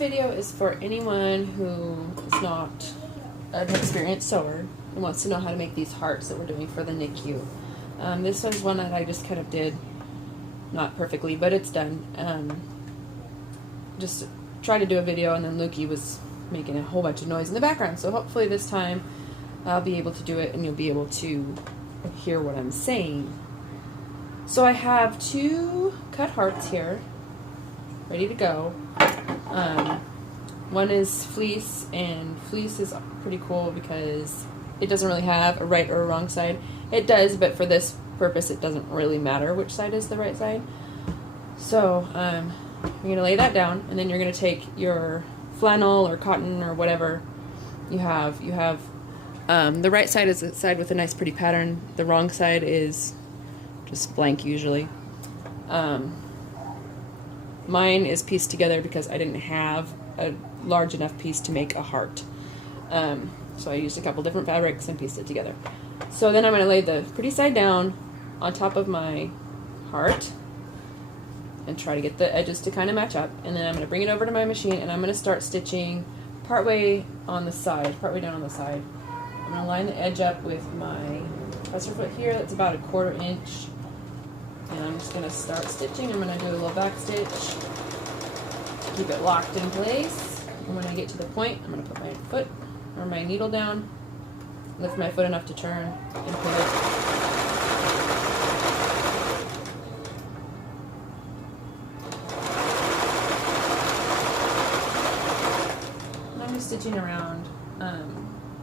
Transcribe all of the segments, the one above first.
video is for anyone who is not an experienced sewer and wants to know how to make these hearts that we're doing for the NICU. This was one that I just kind of did, not perfectly, but it's done. Just tried to do a video, and then Lukey was making a whole bunch of noise in the background, so hopefully this time I'll be able to do it and you'll be able to hear what I'm saying. So I have 2 cut hearts here, ready to go. One is fleece, and fleece is pretty cool because it doesn't really have a right or a wrong side. It does, but for this purpose it doesn't really matter which side is the right side. So you're going to lay that down, and then you're going to take your flannel or cotton or whatever you have. The right side is the side with a nice pretty pattern. The wrong side is just blank usually. Mine is pieced together because I didn't have a large enough piece to make a heart. So I used a couple different fabrics and pieced it together. So then I'm going to lay the pretty side down on top of my heart and try to get the edges to kind of match up. And then I'm going to bring it over to my machine, and I'm going to start stitching partway on the side, partway down on the side. I'm going to line the edge up with my presser foot here. That's about 1/4 inch. And I'm just going to start stitching. I'm going to do a little back stitch, keep it locked in place. And when I get to the point, I'm going to put my foot or my needle down, lift my foot enough to turn, and pull it. And I'm just stitching around.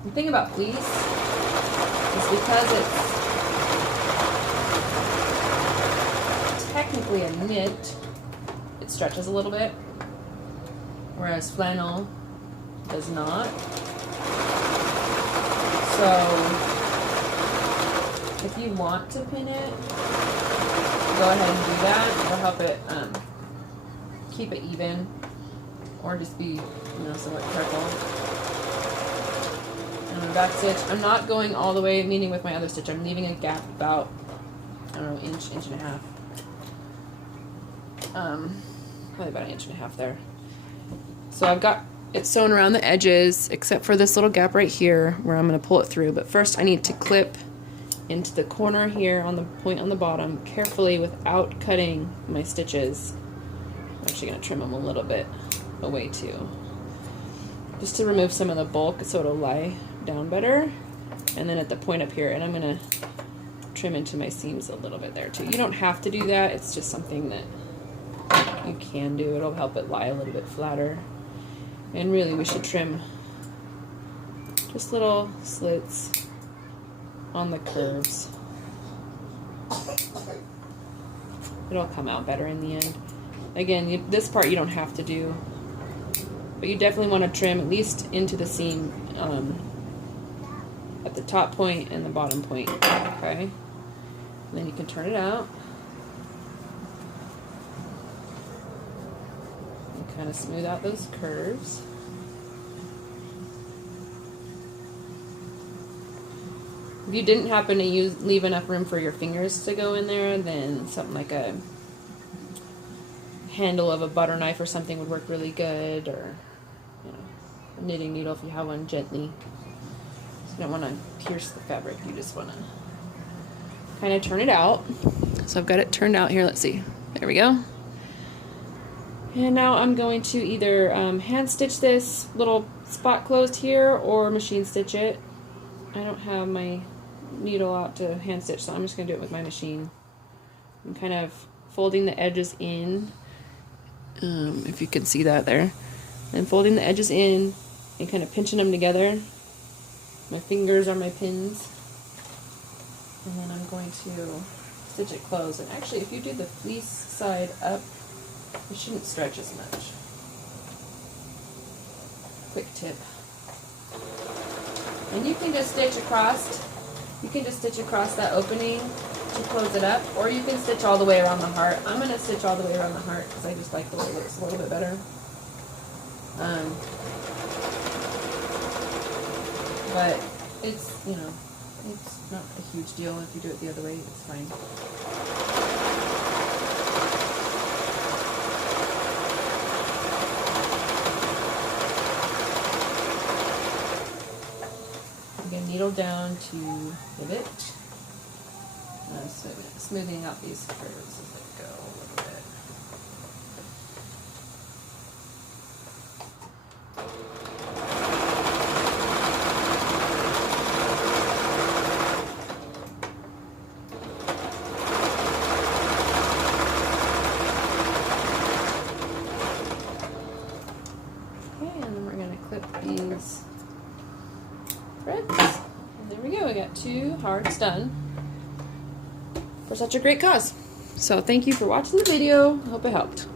The thing about fleece is because it's technically a knit, it stretches a little bit, whereas flannel does not. So if you want to pin it, go ahead and do that. It'll help it keep it even, or just be, somewhat careful. And my back stitch, I'm not going all the way, meaning with my other stitch, I'm leaving a gap about, inch and a half. Probably about 1.5 inches there. So I've got it sewn around the edges, except for this little gap right here where I'm going to pull it through. But first I need to clip into the corner here on the point on the bottom carefully without cutting my stitches. I'm actually going to trim them a little bit away too, just to remove some of the bulk so it'll lie down better. And then at the point up here, and I'm going to trim into my seams a little bit there too. You don't have to do that, it's just something that you can do. It'll help it lie a little bit flatter. And really we should trim just little slits on the curves. It'll come out better in the end. Again, this part you don't have to do, but you definitely want to trim at least into the seam at the top point and the bottom point. Okay? And then you can turn it out. Kind of smooth out those curves. If you didn't happen to leave enough room for your fingers to go in there, then something like a handle of a butter knife or something would work really good, or a knitting needle if you have one, gently. So you don't want to pierce the fabric, you just want to kind of turn it out. So I've got it turned out here. Let's see. There we go. And now I'm going to either hand stitch this little spot closed here or machine stitch it. I don't have my needle out to hand stitch, so I'm just going to do it with my machine. I'm kind of folding the edges in, if you can see that there. And folding the edges in and kind of pinching them together. My fingers are my pins. And then I'm going to stitch it closed. And actually, if you do the fleece side up, it shouldn't stretch as much. Quick tip. And you can just stitch across. You can just stitch across that opening to close it up, or you can stitch all the way around the heart. I'm going to stitch all the way around the heart because I just like the way it looks a little bit better. But it's, it's not a huge deal if you do it the other way. It's fine. needle down to pivot. Smoothing out these curves as I go a little bit. Okay, and then we're going to clip these threads. And there we go, we got 2 hearts done for such a great cause. So thank you for watching the video. I hope it helped.